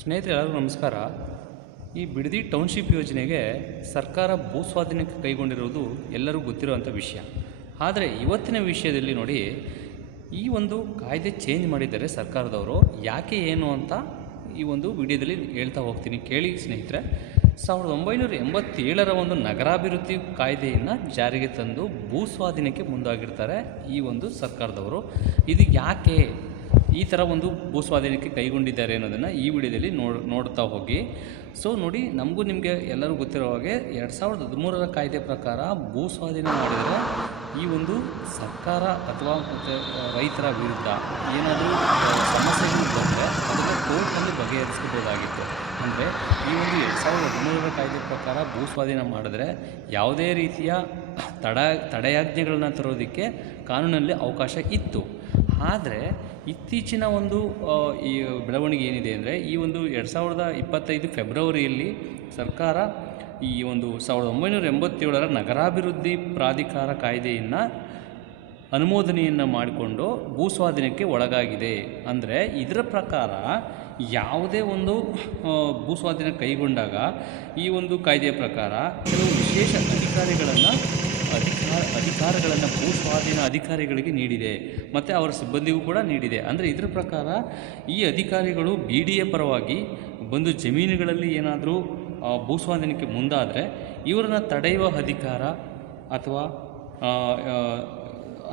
ಸ್ನೇಹಿತರೆ ಎಲ್ಲರಿಗೂ ನಮಸ್ಕಾರ. ಈ ಬಿಡದಿ ಟೌನ್ಶಿಪ್ ಯೋಜನೆಗೆ ಸರ್ಕಾರ ಭೂ ಸ್ವಾಧೀನಕ್ಕೆ ಕೈಗೊಂಡಿರುವುದು ಎಲ್ಲರಿಗೂ ಗೊತ್ತಿರುವಂಥ ವಿಷಯ. ಆದರೆ ಇವತ್ತಿನ ವಿಷಯದಲ್ಲಿ ನೋಡಿ, ಈ ಒಂದು ಕಾಯ್ದೆ ಚೇಂಜ್ ಮಾಡಿದ್ದಾರೆ ಸರ್ಕಾರದವರು. ಯಾಕೆ ಏನು ಅಂತ ಈ ಒಂದು ವಿಡಿಯೋದಲ್ಲಿ ಹೇಳ್ತಾ ಹೋಗ್ತೀನಿ ಕೇಳಿ ಸ್ನೇಹಿತರೆ. ಸಾವಿರದ ಒಂಬೈನೂರ ಎಂಬತ್ತೇಳರ ಒಂದು ನಗರಾಭಿವೃದ್ಧಿ ಕಾಯ್ದೆಯನ್ನು ಜಾರಿಗೆ ತಂದು ಭೂ ಸ್ವಾಧೀನಕ್ಕೆ ಮುಂದಾಗಿರ್ತಾರೆ ಈ ಒಂದು ಸರ್ಕಾರದವರು. ಇದು ಯಾಕೆ? ಈ ಥರ ಒಂದು ಭೂ ಸ್ವಾಧೀನಕ್ಕೆ ಕೈಗೊಂಡಿದ್ದಾರೆ ಅನ್ನೋದನ್ನು ಈ ವಿಡಿಯೋದಲ್ಲಿ ನೋಡ್ ನೋಡ್ತಾ ಹೋಗಿ. ಸೊ ನೋಡಿ, ನಮಗೂ ನಿಮಗೆ ಎಲ್ಲರೂ ಗೊತ್ತಿರೋ ಹಾಗೆ ಎರಡು ಸಾವಿರದ ಹದಿಮೂರರ ಕಾಯ್ದೆ ಪ್ರಕಾರ ಭೂ ಸ್ವಾಧೀನ ಮಾಡಿದರೆ ಈ ಒಂದು ಸರ್ಕಾರ ಅಥವಾ ಮತ್ತು ರೈತರ ವಿರುದ್ಧ ಏನಾದರೂ ಸಮಸ್ಯೆಗಳು ಬಂದರೆ ಅದನ್ನು ಕೋರ್ಟ್ನಲ್ಲಿ ಬಗೆಹರಿಸ್ಕೋಬೋದಾಗಿತ್ತು. ಅಂದರೆ ಈ ಒಂದು ಎರಡು ಸಾವಿರದ ಹದಿಮೂರರ ಕಾಯ್ದೆ ಪ್ರಕಾರ ಭೂ ಸ್ವಾಧೀನ ಮಾಡಿದ್ರೆ ಯಾವುದೇ ರೀತಿಯ ತಡ, ತಡೆಯಾಜ್ಞೆಗಳನ್ನ ತರೋದಕ್ಕೆ ಕಾನೂನಲ್ಲಿ ಅವಕಾಶ ಇತ್ತು. ಆದರೆ ಇತ್ತೀಚಿನ ಒಂದು ಈ ಬೆಳವಣಿಗೆ ಏನಿದೆ ಅಂದರೆ ಈ ಒಂದು ಎರಡು ಸಾವಿರದ ಇಪ್ಪತ್ತೈದು ಫೆಬ್ರವರಿಯಲ್ಲಿ ಸರ್ಕಾರ ಈ ಒಂದು ಸಾವಿರದ ಒಂಬೈನೂರ ಎಂಬತ್ತೇಳರ ನಗರಾಭಿವೃದ್ಧಿ ಪ್ರಾಧಿಕಾರ ಕಾಯ್ದೆಯನ್ನು ಅನುಮೋದನೆಯನ್ನು ಮಾಡಿಕೊಂಡು ಭೂ ಸ್ವಾಧೀನಕ್ಕೆ ಒಳಗಾಗಿದೆ. ಅಂದರೆ ಇದರ ಪ್ರಕಾರ ಯಾವುದೇ ಒಂದು ಭೂಸ್ವಾಧೀನ ಕೈಗೊಂಡಾಗ ಈ ಒಂದು ಕಾಯ್ದೆಯ ಪ್ರಕಾರ ಕೆಲವು ವಿಶೇಷ ಅಧಿಕಾರಿಗಳನ್ನು ಅಧಿಕಾರ ಅಧಿಕಾರಗಳನ್ನು ಭೂ ಸ್ವಾಧೀನ ಅಧಿಕಾರಿಗಳಿಗೆ ನೀಡಿದೆ. ಮತ್ತು ಅವರ ಸಿಬ್ಬಂದಿಗೂ ಕೂಡ ನೀಡಿದೆ. ಅಂದರೆ ಇದರ ಪ್ರಕಾರ ಈ ಅಧಿಕಾರಿಗಳು ಬಿ ಡಿ ಎ ಪರವಾಗಿ ಬಂದು ಜಮೀನುಗಳಲ್ಲಿ ಏನಾದರೂ ಭೂ ಸ್ವಾಧೀನಕ್ಕೆ ಮುಂದಾದರೆ ಇವರನ್ನು ತಡೆಯುವ ಅಧಿಕಾರ ಅಥವಾ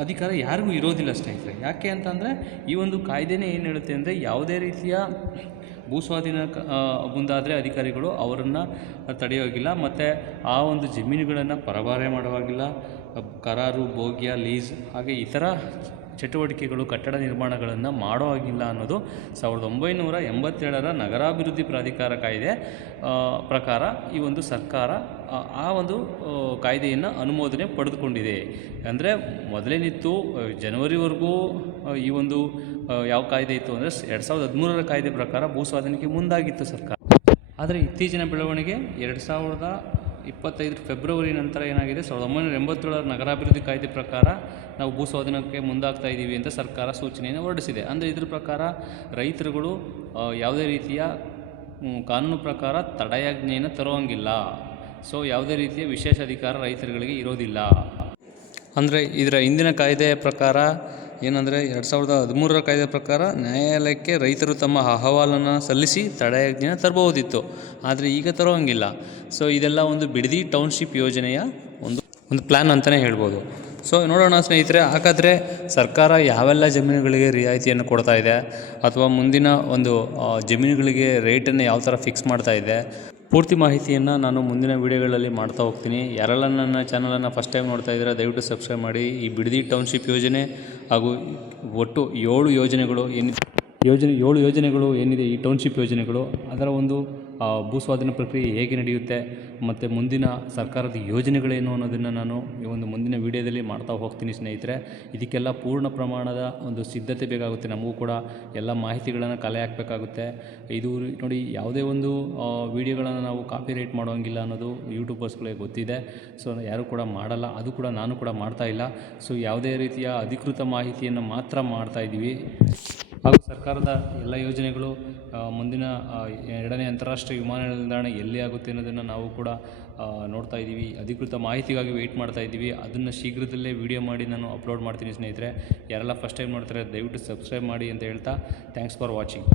ಅಧಿಕಾರ ಯಾರಿಗೂ ಇರೋದಿಲ್ಲ ಸ್ನೇಹಿತರೆ. ಯಾಕೆ ಅಂತಂದರೆ ಈ ಒಂದು ಕಾಯ್ದೆನೇ ಏನು ಹೇಳುತ್ತೆ ಅಂದರೆ ಯಾವುದೇ ರೀತಿಯ ಭೂ ಸ್ವಾಧೀನ ಕ- ಮುಂದಾದರೆ ಅಧಿಕಾರಿಗಳು ಅವರನ್ನು ತಡೆಯೋಗಿಲ್ಲ. ಮತ್ತು ಆ ಒಂದು ಜಮೀನುಗಳನ್ನು ಪರಭಾರೆ ಮಾಡುವಾಗಿಲ್ಲ. ಕರಾರು, ಭೋಗ್ಯ, ಲೀಸ್ ಹಾಗೆ ಇತರ ಚಟುವಟಿಕೆಗಳು, ಕಟ್ಟಡ ನಿರ್ಮಾಣಗಳನ್ನು ಮಾಡೋ ಹಾಗಿಲ್ಲ ಅನ್ನೋದು ಸಾವಿರದ ಒಂಬೈನೂರ ಎಂಬತ್ತೇಳರ ನಗರಾಭಿವೃದ್ಧಿ ಪ್ರಾಧಿಕಾರ ಕಾಯ್ದೆ ಪ್ರಕಾರ ಈ ಒಂದು ಸರ್ಕಾರ, ಆ- ಒಂದು ಕಾಯ್ದೆಯನ್ನು ಅನುಮೋದನೆ ಪಡೆದುಕೊಂಡಿದೆ. ಅಂದರೆ ಮೊದಲೇನಿತ್ತು ಜನವರಿವರೆಗೂ ಈ ಒಂದು ಯಾವ ಕಾಯ್ದೆ ಇತ್ತು ಅಂದರೆ ಎರಡು ಸಾವಿರದ ಹದಿಮೂರರ ಕಾಯ್ದೆ ಪ್ರಕಾರ ಭೂ ಸ್ವಾಧೀನಕ್ಕೆ ಮುಂದಾಗಿತ್ತು ಸರ್ಕಾರ. ಆದರೆ ಇತ್ತೀಚಿನ ಬೆಳವಣಿಗೆ ಎರಡು ಸಾವಿರದ ಇಪ್ಪತ್ತೈದು ಫೆಬ್ರವರಿ ನಂತರ ಏನಾಗಿದೆ? ಸಾವಿರದ ಒಂಬೈನೂರ ಎಂಬತ್ತೇಳರ ನಗರಾಭಿವೃದ್ಧಿ ಕಾಯ್ದೆ ಪ್ರಕಾರ ನಾವು ಭೂ ಸ್ವಾಧೀನಕ್ಕೆ ಮುಂದಾಗ್ತಾ ಇದ್ದೀವಿ ಅಂತ ಸರ್ಕಾರ ಸೂಚನೆಯನ್ನು ಹೊರಡಿಸಿದೆ. ಅಂದರೆ ಇದ್ರ ಪ್ರಕಾರ ರೈತರುಗಳು ಯಾವುದೇ ರೀತಿಯ ಕಾನೂನು ಪ್ರಕಾರ ತಡೆಯಾಜ್ಞೆಯನ್ನು ತರುವಂಗಿಲ್ಲ. ಸೊ, ಯಾವುದೇ ರೀತಿಯ ವಿಶೇಷ ಅಧಿಕಾರ ರೈತರುಗಳಿಗೆ ಇರೋದಿಲ್ಲ. ಅಂದರೆ ಇದರ ಹಿಂದಿನ ಕಾಯ್ದೆಯ ಪ್ರಕಾರ ಏನಂದರೆ ಎರಡು ಸಾವಿರದ ಹದಿಮೂರರ ಕಾಯ್ದೆ ಪ್ರಕಾರ ನ್ಯಾಯಾಲಯಕ್ಕೆ ರೈತರು ತಮ್ಮ ಅಹವಾಲನ್ನು ಸಲ್ಲಿಸಿ ತಡೆಯಾಜ್ಞೆನ ತರಬಹುದಿತ್ತು. ಆದರೆ ಈಗ ತರೋಂಗಿಲ್ಲ ಸೊ ಇದೆಲ್ಲ ಒಂದು ಬಿಡದಿ ಟೌನ್ಶಿಪ್ ಯೋಜನೆಯ ಒಂದು ಒಂದು ಪ್ಲ್ಯಾನ್ ಅಂತಲೇ ಹೇಳ್ಬೋದು. ಸೊ ನೋಡೋಣ ಸ್ನೇಹಿತರೆ, ಹಾಗಾದರೆ ಸರ್ಕಾರ ಯಾವೆಲ್ಲ ಜಮೀನುಗಳಿಗೆ ರಿಯಾಯಿತಿಯನ್ನು ಕೊಡ್ತಾ ಇದೆ, ಅಥವಾ ಮುಂದಿನ ಒಂದು ಜಮೀನುಗಳಿಗೆ ರೇಟನ್ನು ಯಾವ ಥರ ಫಿಕ್ಸ್ ಮಾಡ್ತಾ ಇದೆ ಪೂರ್ತಿ ಮಾಹಿತಿಯನ್ನು ನಾನು ಮುಂದಿನ ವೀಡಿಯೋಗಳಲ್ಲಿ ಮಾಡ್ತಾ ಹೋಗ್ತೀನಿ. ಯಾರೆಲ್ಲ ನನ್ನ ಚಾನಲನ್ನು ಫಸ್ಟ್ ಟೈಮ್ ನೋಡ್ತಾ ಇದ್ದೀರಾ, ದಯವಿಟ್ಟು ಸಬ್ಸ್ಕ್ರೈಬ್ ಮಾಡಿ. ಈ ಬಿಡದಿ ಟೌನ್ಶಿಪ್ ಯೋಜನೆ ಹಾಗೂ ಒಟ್ಟು ಏಳು ಯೋಜನೆಗಳು ಏನಿದೆ ಯೋಜನೆ, ಏಳು ಯೋಜನೆಗಳು ಏನಿದೆ, ಈ ಟೌನ್ಶಿಪ್ ಯೋಜನೆಗಳು, ಅದರ ಒಂದು ಭೂಸ್ವಾಧೀನ ಪ್ರಕ್ರಿಯೆ ಹೇಗೆ ನಡೆಯುತ್ತೆ, ಮತ್ತು ಮುಂದಿನ ಸರ್ಕಾರದ ಯೋಜನೆಗಳೇನು ಅನ್ನೋದನ್ನು ನಾನು ಈ ಒಂದು ಮುಂದಿನ ವೀಡಿಯೋದಲ್ಲಿ ಮಾಡ್ತಾ ಹೋಗ್ತೀನಿ ಸ್ನೇಹಿತರೆ. ಇದಕ್ಕೆಲ್ಲ ಪೂರ್ಣ ಪ್ರಮಾಣದ ಒಂದು ಸಿದ್ಧತೆ ಬೇಕಾಗುತ್ತೆ. ನಮಗೂ ಕೂಡ ಎಲ್ಲ ಮಾಹಿತಿಗಳನ್ನು ಕಲೆ ಹಾಕಬೇಕಾಗುತ್ತೆ. ಇದು ನೋಡಿ, ಯಾವುದೇ ಒಂದು ವಿಡಿಯೋಗಳನ್ನು ನಾವು ಕಾಪಿ ರೈಟ್ ಮಾಡೋಂಗಿಲ್ಲ ಅನ್ನೋದು ಯೂಟ್ಯೂಬರ್ಸ್ಗಳಿಗೆ ಗೊತ್ತಿದೆ. ಸೊ ಯಾರೂ ಕೂಡ ಮಾಡಲ್ಲ. ಅದು ಕೂಡ ನಾನು ಕೂಡ ಮಾಡ್ತಾ ಇಲ್ಲ. ಸೊ ಯಾವುದೇ ರೀತಿಯ ಅಧಿಕೃತ ಮಾಹಿತಿಯನ್ನು ಮಾತ್ರ ಮಾಡ್ತಾ ಇದ್ದೀವಿ. ಹಾಗೂ ಸರ್ಕಾರದ ಎಲ್ಲ ಯೋಜನೆಗಳು ಮುಂದಿನ ಎರಡನೇ ಅಂತಾರಾಷ್ಟ್ರೀಯ ವಿಮಾನ ನಿಲ್ದಾಣ ಎಲ್ಲಿ ಆಗುತ್ತೆ ಅನ್ನೋದನ್ನು ನಾವು ಕೂಡ ನೋಡ್ತಾ ಇದ್ದೀವಿ. ಅಧಿಕೃತ ಮಾಹಿತಿಗಾಗಿ ವೆಯ್ಟ್ ಮಾಡ್ತಾ ಇದ್ದೀವಿ. ಅದನ್ನು ಶೀಘ್ರದಲ್ಲೇ ವಿಡಿಯೋ ಮಾಡಿ ನಾನು ಅಪ್ಲೋಡ್ ಮಾಡ್ತೀನಿ ಸ್ನೇಹಿತರೆ. ಯಾರೆಲ್ಲ ಫಸ್ಟ್ ಟೈಮ್ ನೋಡ್ತಾರೆ ದಯವಿಟ್ಟು ಸಬ್ಸ್ಕ್ರೈಬ್ ಮಾಡಿ ಅಂತ ಹೇಳ್ತಾ ಥ್ಯಾಂಕ್ಸ್ ಫಾರ್ ವಾಚಿಂಗ್